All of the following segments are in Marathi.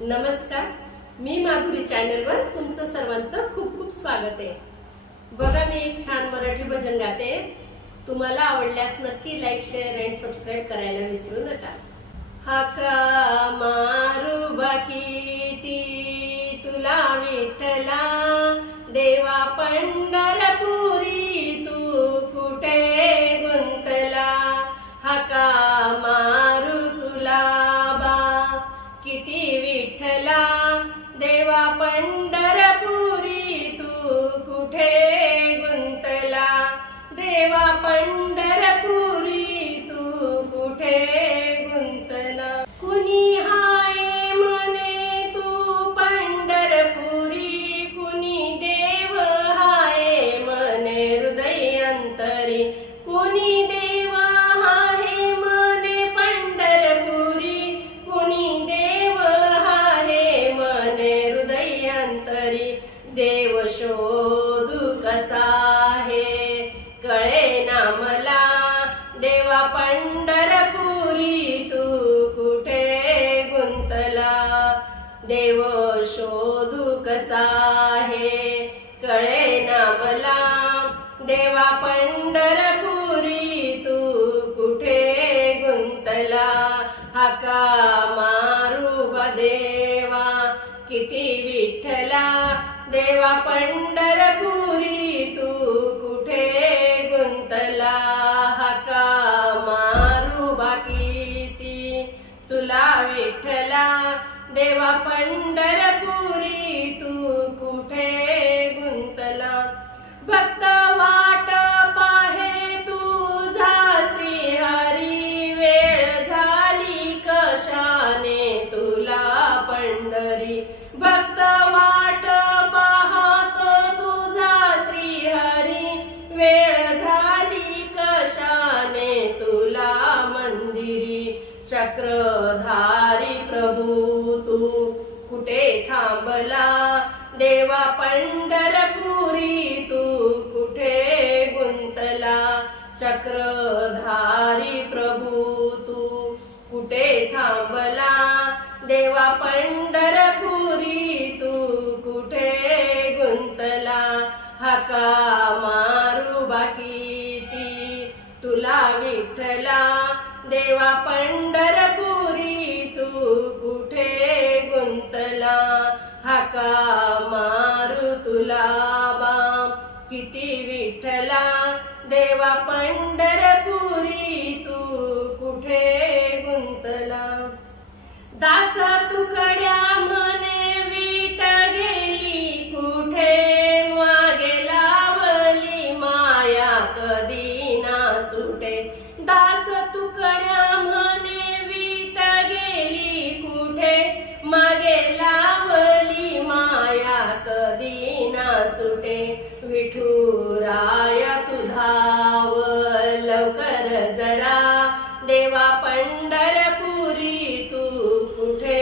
नमस्कार, मी माधुरी चॅनलवर तुमचं सर्वांचं खूप खूप स्वागत आहे। बघा, मी एक छान मराठी भजन गाते। तुम्हाला आवडल्यास नक्की लाईक, शेअर आणि सबस्क्राइब करायला विसरू नका। हाका मारू बाकी तुला विठ्ठला, देवा पंढरपुरी तू कुठे गुंतला। हाका मारू तुला बा किती विठ्ठला, देवा पंढरपुरी तू कुठे गुंतला। देवा पंढरपुरी तू कुठे गुंतला। कुणी हाय म्हणे तू पंढरपुरी, कुणी देव हाय म्हणे हृदय अंतरी। कुणी देव आहे म्हणे पंढरपुरी, कुणी देव आहे म्हणे हृदय अंतरी। देव शोधू कसा आहे कळे ना मला, देवा पंढरपुरी तू कुठे गुंतला। देव शोधू कसा आहे कळे ना मला, देवा पंढरपुरी तू कुठे गुंतला। हाका मारू बा देवा किती विठ्ठला, देवा पंढरपुरी तू कुठे गुंतला। हाका मारू बा किती तुला विठ्ठला, देवा पंढरपुरी तू कुठे गुंतला। भक्त वाट पाहे तुझा श्रीहरी, वेळ झाली कशाने तुला पंढरी। भक्त वाट पाहत तुझा श्रीहरी, वेळ झाली कशाने तुला मंदिरी। चक्रधारी प्रभू तू कुठे थांबला, देवा पंढरपुरी तू कुठे गुंतला। चक्रधारी प्रभू तू कुठे थांबला, देवा पंढरपुरी तू कुठे गुंतला। हाका मारू बा किती तुला विठ्ठला, देवा पंढरपुरी तू कुठे गुंतला। हाका मारू तुला बा किती विठ्ठला, देवा पंढरपुरी तू कुठे गुंतला। दासा तुकड्या म्हणे वीट गेली कुठे, मागे लावली माया कधी ना सुटे। दास तुकड्या म्हणे वीट गेली कुठे, मागे लावली माया कधी ना सुटे। विठुराय तू धाव लवकर जरा, देवा पंढरपुरी तू कुठे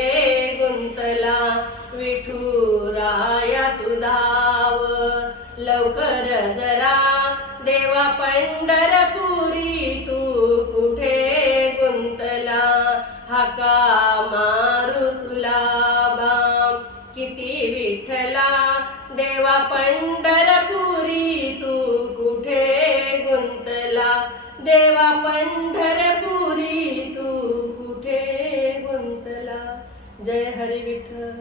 गुंतला। विठुराय तू धाव लवकर जरा, देवा पंढरपुरी तू कुठे गुंतला। हाका मारू तुला बा किती विठ्ठला, देवा पंढरपुरी तू कुठे गुंतला। देवा पंढरपुरी तू कुठे गुंतला। जय हरी विठ्ठल।